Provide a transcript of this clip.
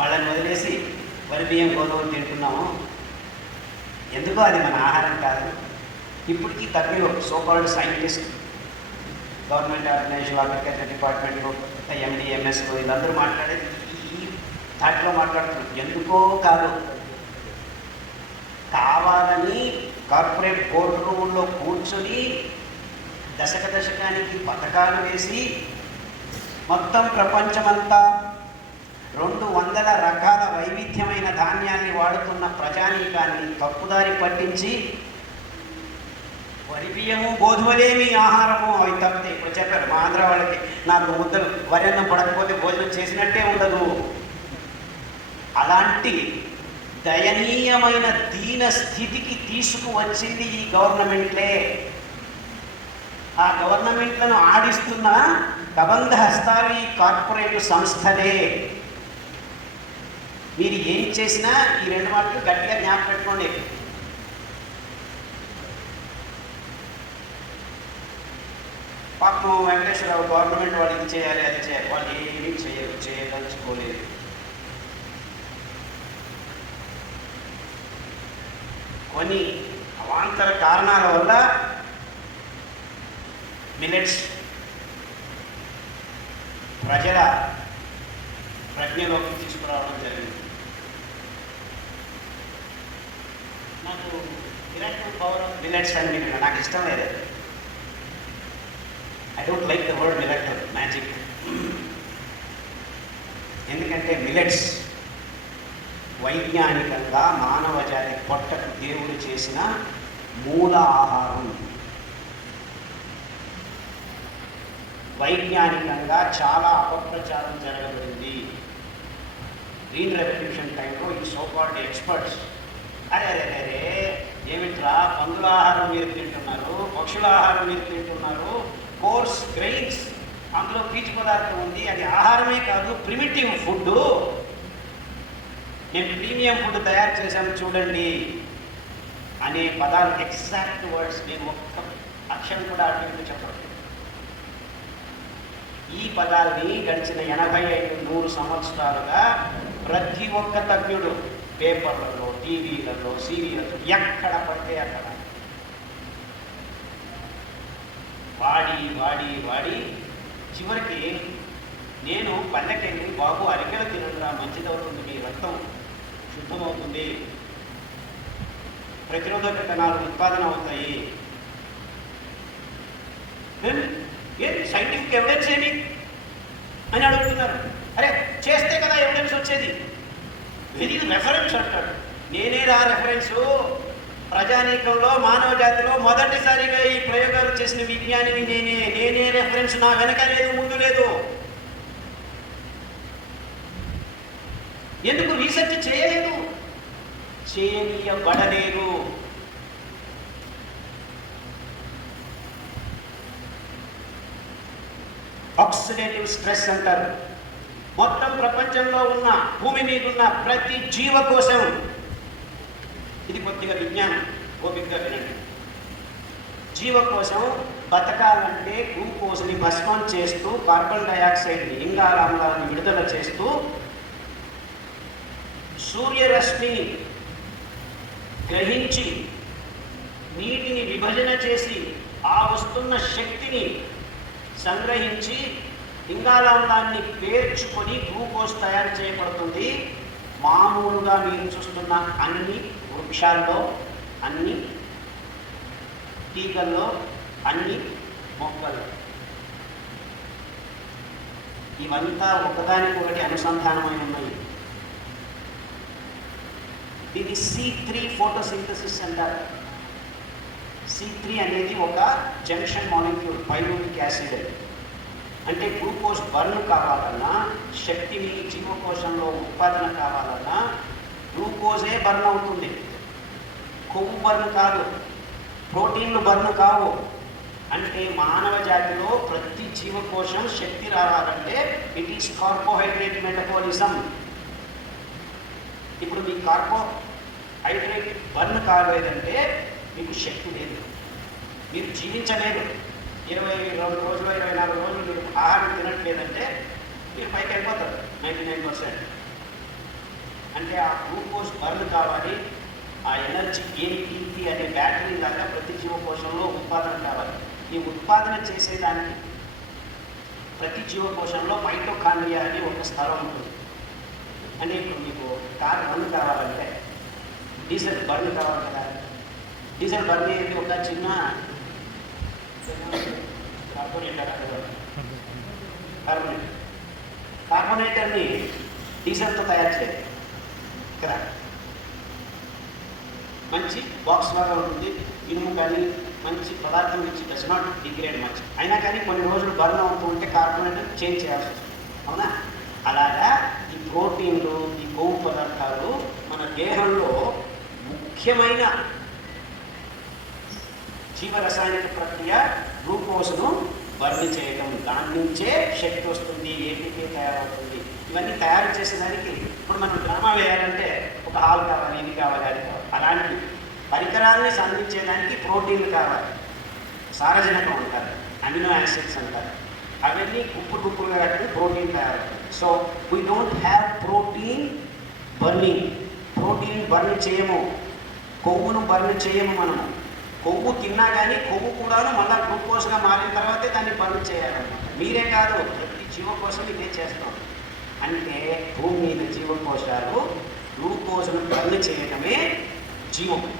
వాళ్ళని వదిలేసి వరి బియ్యం గోధుమలు తింటున్నాము? ఎందుకో అది మన ఆహారం కాదు. ఇప్పటికీ తప్పి so called scientist government organization agriculture department MD MS వీళ్ళందరూ మాట్లాడేది ఈ దాంట్లో మాట్లాడుతున్నారు. ఎందుకో కాదు. కావాలని కార్పొరేట్ బోర్డు రూముల్లో కూర్చొని దశక దశకానికి పథకాలు వేసి మొత్తం ప్రపంచమంతా రెండు వందల రకాల వైవిధ్యమైన ధాన్యాన్ని వాడుతున్న ప్రజానీకాన్ని తప్పుదారి పట్టించి వరి బియ్యము గోధుమలేమి ఆహారము అవి తప్పితే ఇప్పుడు చెప్పారు మా ఆంధ్ర వాళ్ళకి నాకు ముద్దలు వరి అన్నం పడకపోతే భోజనం చేసినట్టే ఉండదు. అలాంటి దయనీయమైన దీన స్థితికి తీసుకువచ్చింది ఈ గవర్నమెంట్లే. ఆ గవర్నమెంట్లను ఆడిస్తున్న కబంధ హస్తాలు ఈ కార్పొరేట్ సంస్థలే. మీరు ఏం చేసినా ఈ రెండు మాటలు గట్టిగా జ్ఞాపకం పెట్టుకోండి పాపం వెంకటేశ్వరరావు గవర్నమెంట్ వాళ్ళు ఇది చేయాలి అది చేయాలి. వాళ్ళు ఏమీ చేయరు చేయదలుచుకోలేదు. కొన్ని అవాంతర కారణాల వల్ల మిలెట్స్ ప్రజల ప్రజ్ఞలోకి తీసుకురావడం జరిగింది నాకు మిరాకిల్ పవర్ ఆఫ్ మిలెట్స్ అని మీకు నాకు ఇష్టం లేదు. I don't like the word మిలెక్టర్ magic ఎందుకంటే మిలెట్స్ వైజ్ఞానికంగా మానవ జాతి పొట్టకు దేవుడు చేసిన మూల ఆహారం. వైజ్ఞానికంగా చాలా అపప్రచారం జరగబడింది. గ్రీన్ రెవల్యూషన్ టైంలో ఈ సోకాల్డ్ ఎక్స్పర్ట్స్ అరే అరే అరే పందుల ఆహారం మీరు తింటున్నారు పక్షుల ఆహారం మీరు తింటున్నారు కోర్స్ గ్రెయిన్స్ అందులో పీచు పదార్థం ఉంది అది ఆహారమే కాదు ప్రిమిటివ్ ఫుడ్. నేను ప్రీమియం ఫుడ్ తయారు చేశాను చూడండి అనే పదాలు ఎగ్జాక్ట్ వర్డ్స్ నేను ఒక్క అక్షరం కూడా అటు చెప్పను ఈ పదాల్ని గడిచిన ఎనభై ఐదు నూరు సంవత్సరాలుగా ప్రతి ఒక్క తజ్ఞుడు పేపర్లలో టీవీలలో సీరియల్లో ఎక్కడ పడితే అక్కడ. వాడి వాడి వాడి. చివరికి నేను పల్లెకెళ్ళి బాబు అరికెల తినరా మంచిదవుతుంది మీ రక్తం శుద్ధమవుతుంది. ప్రతిరోధక కణాలు ఉత్పాదన అవుతాయి. ఏంటి సైంటిఫిక్ ఎవిడెన్స్ ఏమి? అని అడుగుతున్నారు అరే చేస్తే కదా ఎవిడెన్స్ వచ్చేది ఇది రెఫరెన్స్ అంటాడు నేనే రా రెఫరెన్స్ ప్రజానీకంలో మానవ జాతిలో మొదటిసారిగా ఈ ప్రయోగాలు చేసిన విజ్ఞానిని నేనే. నేనే రెఫరెన్స్ నా వెనక లేదు ముందు లేదు. ఎందుకు? రీసెర్చ్ చేయలేదు. చేయనీయబడలేదు. ఆక్సిడేటివ్ స్ట్రెస్ అంటారు. మొత్తం ప్రపంచంలో ఉన్న భూమి మీద ఉన్న ప్రతి జీవకోశం ఇది కొద్దిగా విజ్ఞానం ఓపికగా వినండి. జీవకోశం బతకాలంటే గ్లూకోజ్ని భస్మం చేస్తూ కార్బన్ డయాక్సైడ్ని ఇంగారామ్లాన్ని విడుదల చేస్తూ సూర్యరశ్మి గ్రహించి నీటిని విభజన చేసి ఆ వస్తున్న శక్తిని సంగ్రహించి ఇంగాలాండాన్ని పేర్చుకొని గ్లూకోజ్ తయారు చేయబడుతుంది. మామూలుగా మీరు చూస్తున్న అన్ని వృక్షాల్లో అన్ని తీగల్లో అన్ని మొక్కలు ఇవంతా ఒకదానికొకటి అనుసంధానమై ఉన్నాయి. ఇది సి త్రీ ఫోటోసింథసిస్ అంటారు సి త్రీ అనేది ఒక జంక్షన్ మాలిక్యూల్ పైరూరిక్ యాసిడ్. అంటే గ్లూకోజ్ బర్న్ కావాలన్నా శక్తిని జీవకోశంలో ఉత్పాదన కావాలన్నా గ్లూకోజే బర్న్ అవుతుంది. కొవ్వు బర్న్ కాదు ప్రోటీన్లు బర్న్ కావు. అంటే మానవ జాతిలో ప్రతి జీవకోశం శక్తి రావాలంటే ఇట్ ఈస్ కార్బోహైడ్రేట్ మెటబాలిజం ఇప్పుడు మీ కార్బోహైడ్రేట్ బర్న్ కాలేదంటే మీకు శక్తి లేదు. మీరు జీవించలేదు. ఇరవై రెండు రోజులు ఇరవై నాలుగు రోజులు మీరు ఆహారం తినట్లేదంటే మీరు పైకి వెళ్ళిపోతారు నైంటీ నైన్ పర్సెంట్ అంటే ఆ గ్లూకోజ్ బర్న్ కావాలి ఆ ఎనర్జీ ఏపీటీ అనే బ్యాటరీ లాగా ప్రతి జీవకోశంలో ఉత్పాదన కావాలి. ఈ ఉత్పాదన చేసేదానికి ప్రతి జీవకోశంలో మైటోకాండ్రియా అని ఒక స్థలం ఉంటుంది. అంటే ఇప్పుడు మీకు కార్ బర్న్ కావాలంటే డీజిల్ బర్న్ కావాలి కదా. డీజిల్ బర్న్ అనేది ఒక చిన్న కార్బోనేటర్ కార్బోనేటర్ కార్బోనేటర్ని డీజిల్తో తయారు చేయాలి కదా మంచి బాక్స్ లాగా ఉంటుంది ఇనుము కానీ మంచి పదార్థం నుంచి డస్ నాట్ డిగ్రేడ్ మంచి అయినా కానీ కొన్ని రోజులు బర్న్ అవుతూ ఉంటే కార్బోనేటర్ చేంజ్ చేయాల్సి వస్తుంది అవునా అలాగా ఈ ప్రోటీన్లు ఈ కొవ్వు పదార్థాలు మన దేహంలో ముఖ్యమైన జీవరసాయనిక ప్రక్రియ గ్లూకోజ్ను బర్న్ చేయటం దాని నుంచే శక్తి వస్తుంది ఏపీకే తయారవుతుంది. ఇవన్నీ తయారు చేసేదానికి ఇప్పుడు మనం డ్రామా వేయాలంటే ఒక హాల్ కావాలి ఇది కావాలి అది కావాలి. అలాంటి పరికరాలని సంధించేదానికి ప్రోటీన్లు కావాలి. సారజనకం అంటారు అమినో యాసిడ్స్ అంటారు. అవన్నీ గుప్పు గుప్పులుగా కట్టి ప్రోటీన్ తయారవుతుంది. So we don't have protein burning protein burn చేయము. కొవ్వును బర్న్ చేయము మనము. కొవ్వు తిన్నా కానీ కొవ్వు కూడాను మళ్ళీ గ్లూకోజ్గా మారిన తర్వాతే దాన్ని పనులు చేయాలన్నమాట. మీరే కాదు ప్రతి జీవకోశం ఇదే చేస్తాం. అంటే భూమి మీద జీవకోశాలు గ్లూకోజ్ను పనులు చేయడమే జీవం